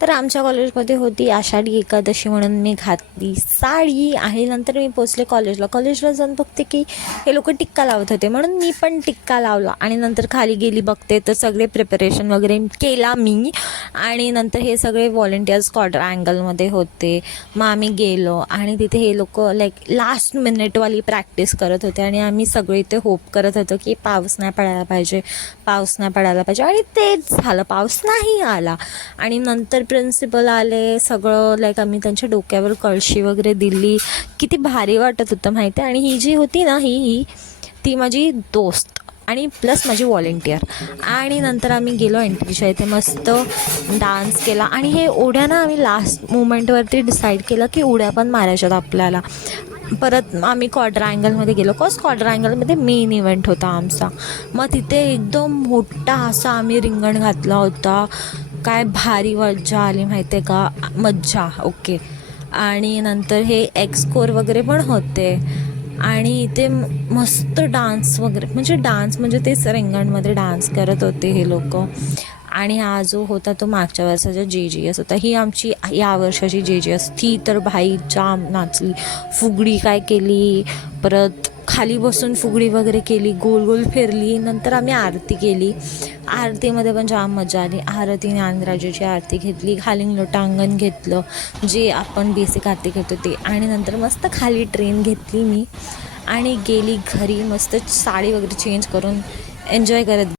तर आमच्या कॉलेजमध्ये होती आषाढी एकादशी म्हणून मी घातली. साडी आणि नंतर मी पोचले कॉलेजला. कॉलेजला जाऊन बघते की हे लोक टिक्का लावत होते म्हणून मी पण टिक्का लावला. आणि नंतर खाली गेली बघते तर सगळे प्रिपरेशन वगैरे केला मी. आणि नंतर हे सगळे व्हॉलेंटियर्स क्वार्टर अँगलमध्ये होते. मग आम्ही गेलो आणि तिथे हे लोक लाईक लास्ट मिनिटवाली प्रॅक्टिस करत होते. आणि आम्ही सगळे इथे होप करत होतो की पाऊस नाही पडायला पाहिजे पाऊस नाही पडायला पाहिजे. आणि तेच झालं. पाऊस नाही आला. आणि नंतर प्रिन्सिपल आले सगळं लाईक आम्ही त्यांच्या डोक्यावर कळशी वगैरे दिली. किती भारी वाटत होतं माहिती आहे आणि ही जी होती ना ही ही ती माझी दोस्त आणि प्लस माझी व्हॉलेंटियर आणि नंतर आम्ही गेलो एंट्रीच्या इथे मस्त डान्स केला. आणि हे उड्या ना आम्ही लास्ट मुमेंटवरती डिसाईड केलं की उड्या पण मारायच्यात आपल्याला. परत आम्ही क्वाड्रँगलमध्ये गेलो. कॉस क्वाड्रँगलमध्ये मेन इव्हेंट होता आमचा. मग तिथे एकदम मोठा असा आम्ही रिंगण घातला होता. काय भारी मज्जा आली माहिती आहे का? मज्जा ओके. आणि नंतर हे एक्सकोर वगैरे पण होते. आणि इथे मस्त डान्स वगैरे म्हणजे डान्स म्हणजे तेच रिंगणमध्ये डान्स करत होते हे लोक. आणि हा जो होता तो मागच्या वर्षाचा जे जी एस होता. ही आमची या वर्षाची जे जी एस ती तर भाई जाम नाचली. फुगडी काय केली परत खाली बसून फुगडी वगैरे केली गोल गोल फिरली नंतर आम्ही आरती केली. आरतीमध्ये पण जाम मजा आली. आरतीने आंध्राजीची आरती घेतली खाली लोटांगण घेतलं जे आपण बेसिक आरती घेतो ते आणि नंतर मस्त खाली ट्रेन घेतली मी. आणि गेली घरी मस्त साडी वगैरे चेंज करून एन्जॉय करत